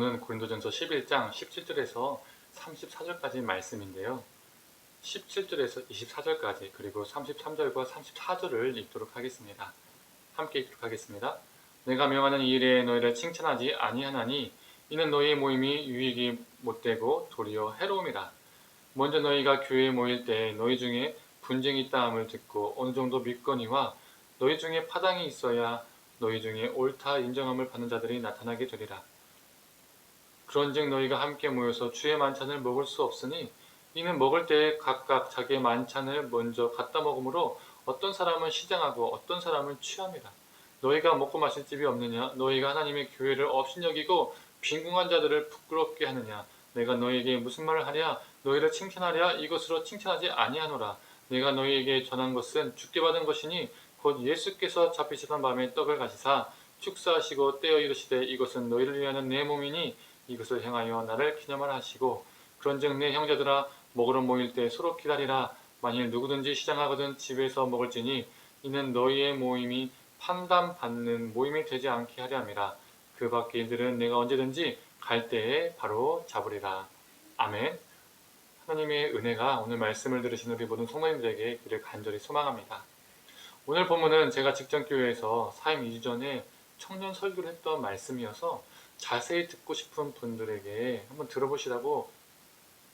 본문은 고린도전서 11장 17절에서 34절까지 말씀인데요. 17절에서 24절까지 그리고 33절과 34절을 읽도록 하겠습니다. 함께 읽도록 하겠습니다. 내가 명하는 이 일에 너희를 칭찬하지 아니하나니 이는 너희의 모임이 유익이 못되고 도리어 해로움이라. 먼저 너희가 교회에 모일 때 너희 중에 분쟁이 있다함을 듣고 어느 정도 믿거니와 너희 중에 파당이 있어야 너희 중에 옳다 인정함을 받는 자들이 나타나게 되리라. 그런즉 너희가 함께 모여서 주의 만찬을 먹을 수 없으니 이는 먹을 때에 각각 자기의 만찬을 먼저 갖다 먹으므로 어떤 사람은 시장하고 어떤 사람은 취함이라. 너희가 먹고 마실 집이 없느냐? 너희가 하나님의 교회를 업신여기고 빈궁한 자들을 부끄럽게 하느냐? 내가 너희에게 무슨 말을 하랴? 너희를 칭찬하랴? 이것으로 칭찬하지 아니하노라. 내가 너희에게 전한 것은 주께 받은 것이니 곧 예수께서 잡히시던 밤에 떡을 가시사 축사하시고 떼어 이르시되 이것은 너희를 위하는 내 몸이니 이것을 행하여 나를 기념하라 하시고 그런즉 내 형제들아 먹으러 모일 때 서로 기다리라. 만일 누구든지 시장하거든 집에서 먹을지니 이는 너희의 모임이 판단받는 모임이 되지 않게 하려 함이라. 그 밖의 일들은 내가 언제든지 갈 때에 바로 잡으리라. 아멘. 하나님의 은혜가 오늘 말씀을 들으신 우리 모든 성도님들에게 있기를 간절히 소망합니다. 오늘 본문은 제가 직전 교회에서 사임 2주 전에 청년 설교를 했던 말씀이어서 자세히 듣고 싶은 분들에게 한번 들어보시라고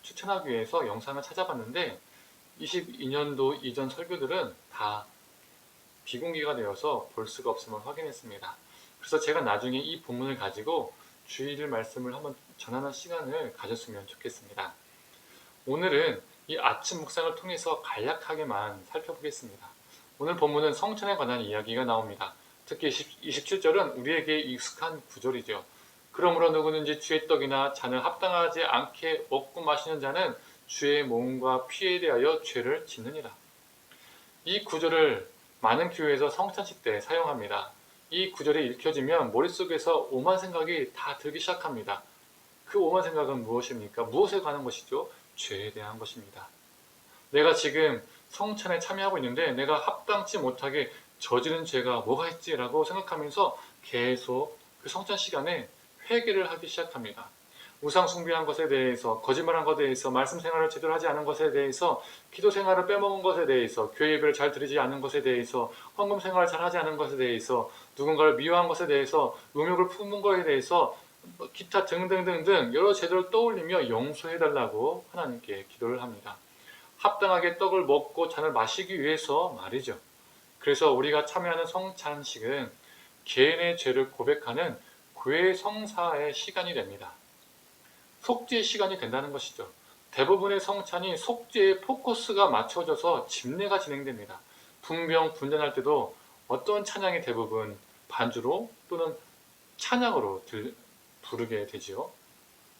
추천하기 위해서 영상을 찾아봤는데 22년도 이전 설교들은 다 비공개가 되어서 볼 수가 없음을 확인했습니다. 그래서 제가 나중에 이 본문을 가지고 주일 말씀을 한번 전하는 시간을 가졌으면 좋겠습니다. 오늘은 이 아침 묵상을 통해서 간략하게만 살펴보겠습니다. 오늘 본문은 성찬에 관한 이야기가 나옵니다. 특히 27절은 우리에게 익숙한 구절이죠. 그러므로 누구든지 주의 떡이나 잔을 합당하지 않게 먹고 마시는 자는 주의 몸과 피에 대하여 죄를 짓느니라. 이 구절을 많은 교회에서 성찬식 때 사용합니다. 이 구절이 읽혀지면 머릿속에서 오만 생각이 다 들기 시작합니다. 그 오만 생각은 무엇입니까? 무엇에 관한 것이죠? 죄에 대한 것입니다. 내가 지금 성찬에 참여하고 있는데 내가 합당치 못하게 저지른 죄가 뭐가 있지라고 생각하면서 계속 그 성찬 시간에 회개를 하기 시작합니다. 우상 숭배한 것에 대해서, 거짓말한 것에 대해서, 말씀 생활을 제대로 하지 않은 것에 대해서, 기도 생활을 빼먹은 것에 대해서, 교회 예배를 잘 드리지 않은 것에 대해서, 헌금 생활을 잘 하지 않은 것에 대해서, 누군가를 미워한 것에 대해서, 음욕을 품은 것에 대해서, 기타 등등등등 여러 죄들을 떠올리며 용서해달라고 하나님께 기도를 합니다. 합당하게 떡을 먹고 잔을 마시기 위해서 말이죠. 그래서 우리가 참여하는 성찬식은 개인의 죄를 고백하는 교회 성사의 시간이 됩니다. 속죄의 시간이 된다는 것이죠. 대부분의 성찬이 속죄에 포커스가 맞춰져서 집례가 진행됩니다. 분병, 분전할 때도 어떤 찬양이 대부분 반주로 또는 찬양으로 부르게 되지요.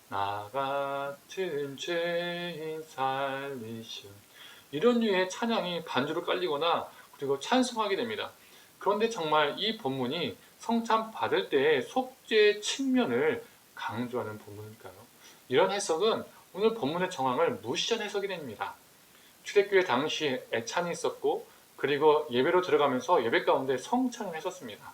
나 같은 죄인 살리신 이런 류의 찬양이 반주로 깔리거나 그리고 찬송하게 됩니다. 그런데 정말 이 본문이 성찬 받을 때의 속죄의 측면을 강조하는 본문일까요? 이런 해석은 오늘 본문의 정황을 무시한 해석이 됩니다. 초대교회 당시에 애찬이 있었고 그리고 예배로 들어가면서 예배 가운데 성찬을 했었습니다.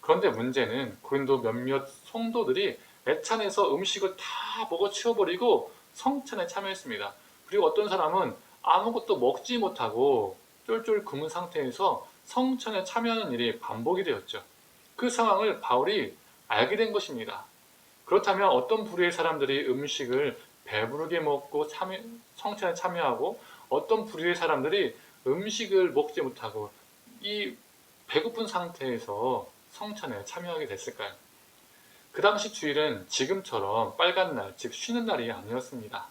그런데 문제는 고린도 몇몇 성도들이 애찬에서 음식을 다 먹어 치워버리고 성찬에 참여했습니다. 그리고 어떤 사람은 아무것도 먹지 못하고 쫄쫄 굶은 상태에서 성찬에 참여하는 일이 반복이 되었죠. 그 상황을 바울이 알게 된 것입니다. 그렇다면 어떤 부류의 사람들이 음식을 배부르게 먹고 성찬에 참여하고 어떤 부류의 사람들이 음식을 먹지 못하고 이 배고픈 상태에서 성찬에 참여하게 됐을까요? 그 당시 주일은 지금처럼 빨간 날, 즉 쉬는 날이 아니었습니다.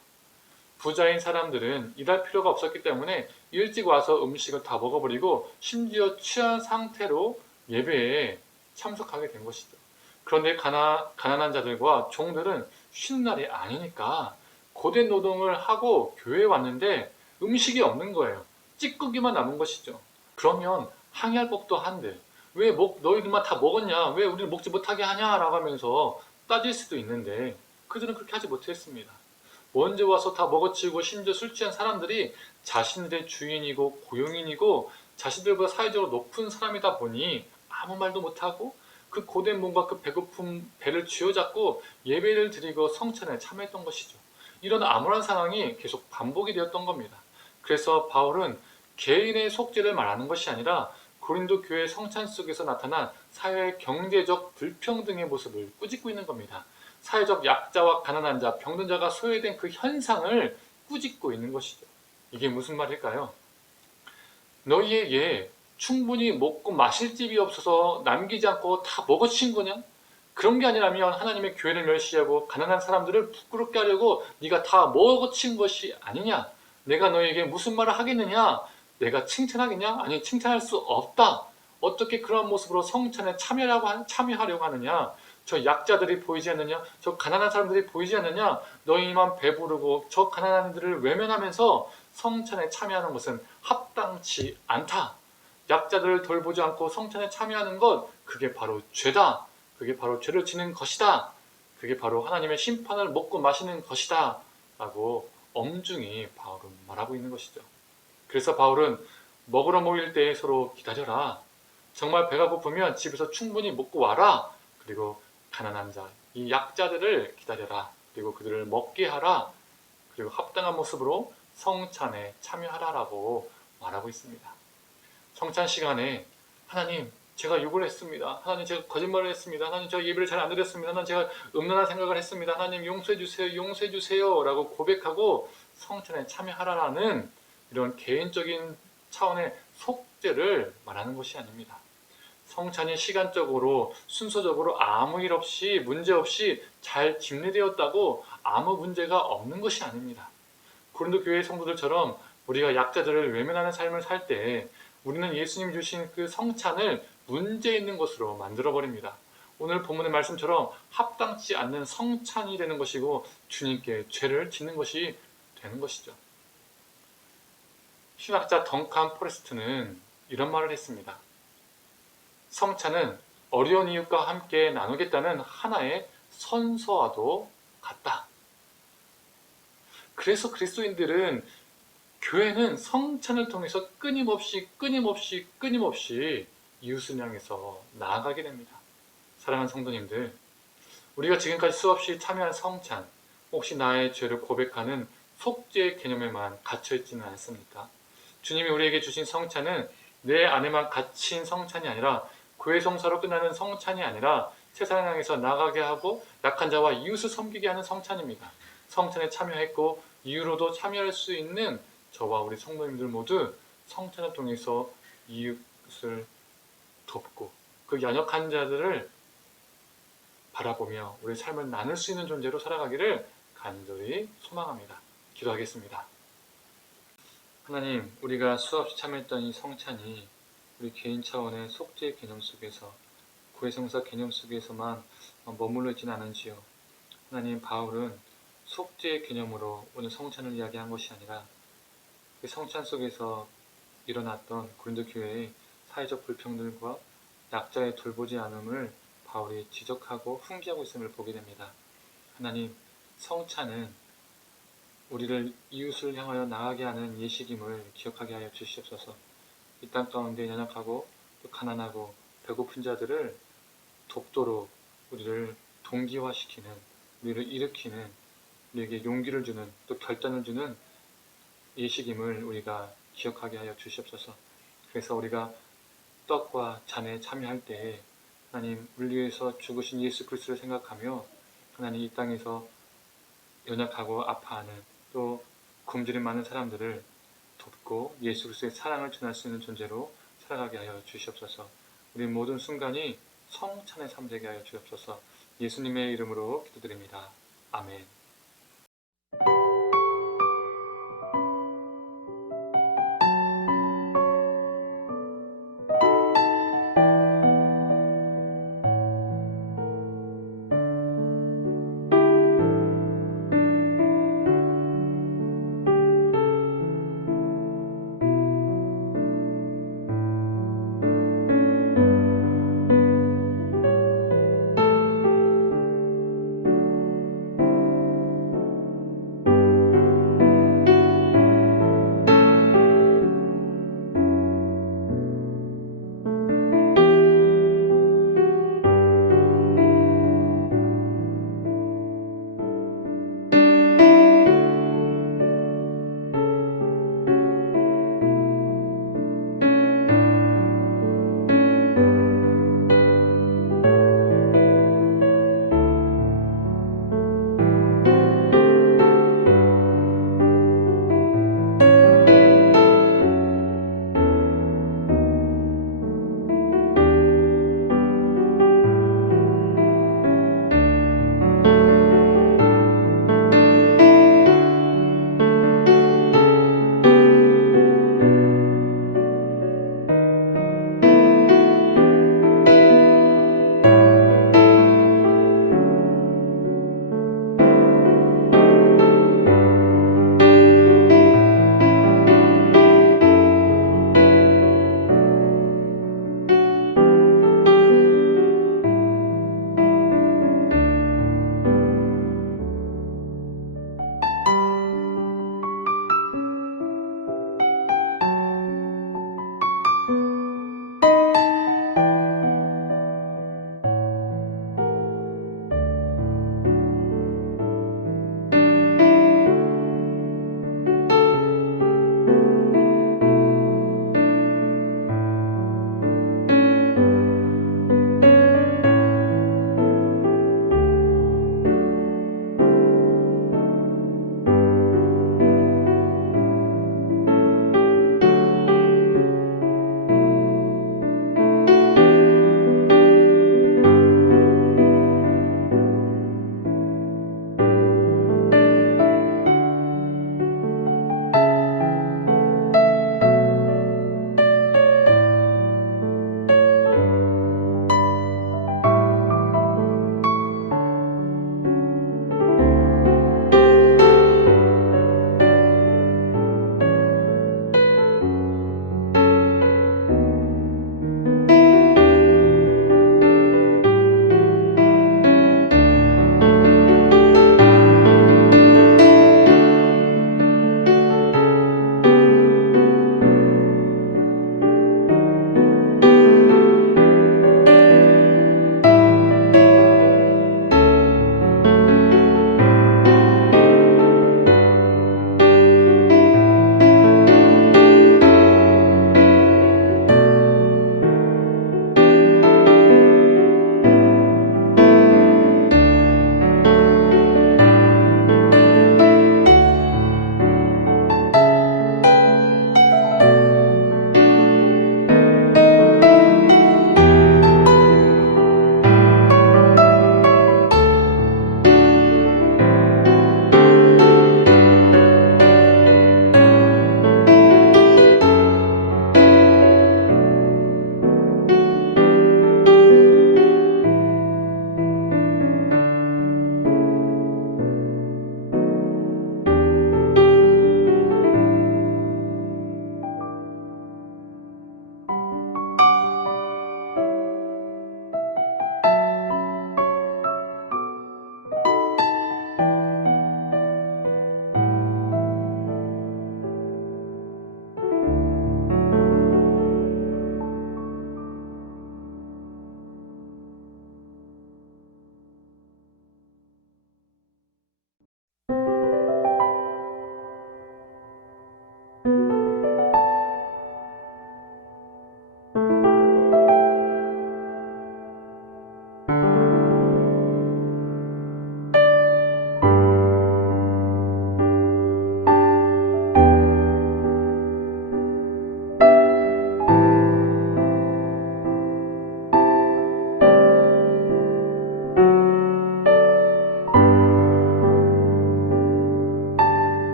부자인 사람들은 일할 필요가 없었기 때문에 일찍 와서 음식을 다 먹어버리고 심지어 취한 상태로 예배에 참석하게 된 것이죠. 그런데 가난한 자들과 종들은 쉬는 날이 아니니까 고된 노동을 하고 교회에 왔는데 음식이 없는 거예요. 찌꺼기만 남은 것이죠. 그러면 항의할 법도 한데 왜 너희들만 다 먹었냐? 왜 우리를 먹지 못하게 하냐? 라고 하면서 따질 수도 있는데 그들은 그렇게 하지 못했습니다. 먼저 와서 다 먹어치우고 심지어 술 취한 사람들이 자신들의 주인이고 고용인이고 자신들보다 사회적으로 높은 사람이다 보니 아무 말도 못하고 그 고된 몸과 그 배고픔 배를 쥐어잡고 예배를 드리고 성찬에 참여했던 것이죠. 이런 암울한 상황이 계속 반복이 되었던 겁니다. 그래서 바울은 개인의 속죄를 말하는 것이 아니라 고린도 교회 성찬 속에서 나타난 사회 경제적 불평등의 모습을 꾸짖고 있는 겁니다. 사회적 약자와 가난한 자, 병든 자가 소외된 그 현상을 꾸짖고 있는 것이죠. 이게 무슨 말일까요? 너희에게 충분히 먹고 마실 집이 없어서 남기지 않고 다 먹어친 거냐? 그런 게 아니라면 하나님의 교회를 멸시하고 가난한 사람들을 부끄럽게 하려고 네가 다 먹어친 것이 아니냐? 내가 너에게 무슨 말을 하겠느냐? 내가 칭찬하겠냐? 아니, 칭찬할 수 없다. 어떻게 그런 모습으로 성찬에 참여하려고 하느냐? 저 약자들이 보이지 않느냐? 저 가난한 사람들이 보이지 않느냐? 너희만 배부르고 저 가난한 이들을 외면하면서 성찬에 참여하는 것은 합당치 않다. 약자들을 돌보지 않고 성찬에 참여하는 것, 그게 바로 죄다. 그게 바로 죄를 지는 것이다. 그게 바로 하나님의 심판을 먹고 마시는 것이다. 라고 엄중히 바울은 말하고 있는 것이죠. 그래서 바울은 먹으러 모일 때 서로 기다려라. 정말 배가 고프면 집에서 충분히 먹고 와라. 그리고 가난한 자, 이 약자들을 기다려라. 그리고 그들을 먹게 하라. 그리고 합당한 모습으로 성찬에 참여하라라고 말하고 있습니다. 성찬 시간에 하나님, 제가 욕을 했습니다. 하나님, 제가 거짓말을 했습니다. 하나님, 제가 예배를 잘 안 드렸습니다. 하나님, 제가 음란한 생각을 했습니다. 하나님, 용서해 주세요. 용서해 주세요. 라고 고백하고 성찬에 참여하라라는 이런 개인적인 차원의 속죄를 말하는 것이 아닙니다. 성찬이 시간적으로 순서적으로 아무 일 없이 문제 없이 잘 진행되었다고 아무 문제가 없는 것이 아닙니다. 고린도 교회 성도들처럼 우리가 약자들을 외면하는 삶을 살 때 우리는 예수님 주신 그 성찬을 문제 있는 것으로 만들어버립니다. 오늘 본문의 말씀처럼 합당치 않는 성찬이 되는 것이고 주님께 죄를 짓는 것이 되는 것이죠. 신학자 덩칸 포레스트는 이런 말을 했습니다. 성찬은 어려운 이웃과 함께 나누겠다는 하나의 선서와도 같다. 그래서 그리스도인들은 교회는 성찬을 통해서 끊임없이 이웃을 향해서 나아가게 됩니다. 사랑하는 성도님들, 우리가 지금까지 수없이 참여한 성찬, 혹시 나의 죄를 고백하는 속죄의 개념에만 갇혀있지는 않습니까? 주님이 우리에게 주신 성찬은 내 안에만 갇힌 성찬이 아니라 교회 성사로 끝나는 성찬이 아니라 세상을 향해서 나가게 하고 약한 자와 이웃을 섬기게 하는 성찬입니다. 성찬에 참여했고 이후로도 참여할 수 있는 저와 우리 성도님들 모두 성찬을 통해서 이웃을 돕고 그 연약한 자들을 바라보며 우리 삶을 나눌 수 있는 존재로 살아가기를 간절히 소망합니다. 기도하겠습니다. 하나님, 우리가 수없이 참여했던 이 성찬이 우리 개인 차원의 속죄 개념 속에서 구회성사 개념 속에서만 머물러 있지는 않은지요. 하나님, 바울은 속죄의 개념으로 오늘 성찬을 이야기한 것이 아니라 그 성찬 속에서 일어났던 고린도 교회의 사회적 불평등과 약자의 돌보지 않음을 바울이 지적하고 훈계하고 있음을 보게 됩니다. 하나님, 성찬은 우리를 이웃을 향하여 나아가게 하는 예식임을 기억하게 하여 주시옵소서. 이 땅 가운데 연약하고 또 가난하고 배고픈 자들을 돕도록 우리를 동기화시키는, 우리를 일으키는, 우리에게 용기를 주는, 또 결단을 주는 예식임을 우리가 기억하게 하여 주시옵소서. 그래서 우리가 떡과 잔에 참여할 때에 하나님, 우리 위해서 죽으신 예수 그리스도를 생각하며 하나님, 이 땅에서 연약하고 아파하는 또 굶주림 많은 사람들을 돕고 예수 그리스도의 사랑을 전할 수 있는 존재로 살아가게 하여 주시옵소서. 우리 모든 순간이 성찬의 삶 되게 하여 주옵소서. 예수님의 이름으로 기도드립니다. 아멘.